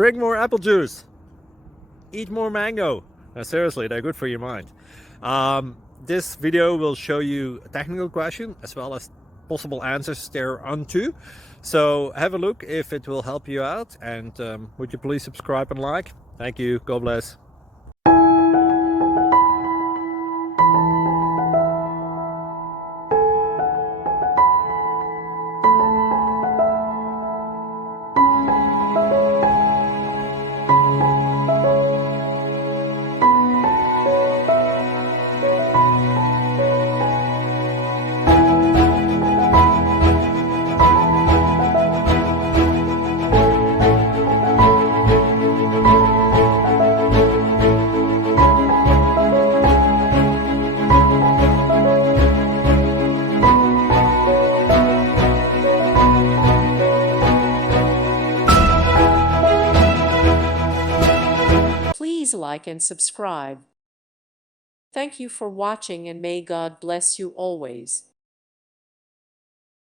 Drink more apple juice. Eat more mango. No, seriously, they're good for your mind. This video will show you a technical question as well as possible answers thereunto. So have a look if it will help you out, and would you please subscribe and like? Thank you. God bless. Please like and subscribe. Thank you for watching, and may God bless you always.